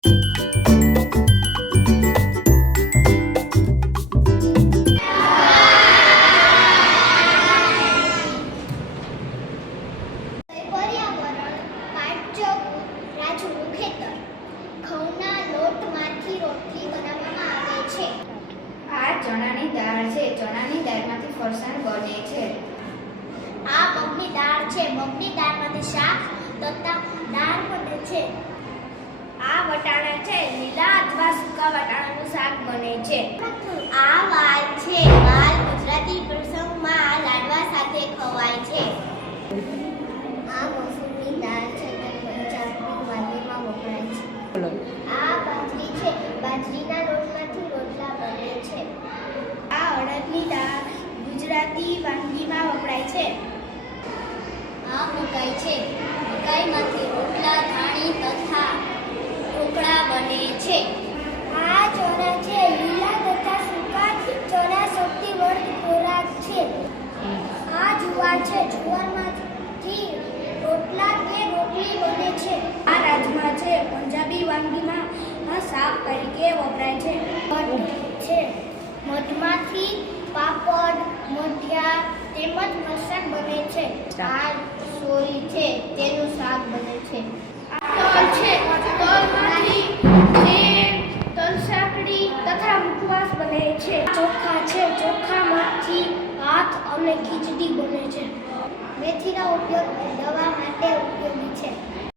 ચણાની દાળ છે. ચણાની દાળમાંથી ફરસાણ બને છે. આ મગની દાળ છે. મગની દાળમાંથી શાક તથા દાળ બને છે. આ વટાણા છે. લીલા અથવા સૂકા વટાણાનું શાક બને છે. આ વાલ છે. વાલ ગુજરાતી પ્રસંગમાં લાડવા સાથે ખવાય છે. આ મસૂરની દાળ છે. પંજાબી વાનગીમાં વપરાય છે. આ બાજરી છે. બાજરીના લોટમાંથી રોટલા બને છે. આ અડદની દાળ ગુજરાતી વાનગીમાં વપરાય છે. આ મકાઈ છે. મકાઈમાંથી રોટલા ધાણી તથા ઢોકળા બને છે. આ ચણા છે. લીલા તથા સૂકા ચણા શક્તિવર્ધક ખોરાક છે. આ જુવાર છે. જુવારમાંથી રોટલા કે રોટલી બને છે. આ રાજમા છે. પંજાબી વાનગીમાં શાક તરીકે વપરાય છે. મધ છે. મધમાંથી પાપડ મઠિયા તેમજ ફરસાણ બને છે. આ સોરી છે. તેનું શાક બને છે. આ તલ છે. તલમાંથી તેલ તલસાકડી તથા મુખવાસ બને છે. ચોખા છે. ચોખામાંથી ભાત અને ખીચડી બને છે. મેથીનો ઉપયોગ દવા માટે ઉપયોગી છે.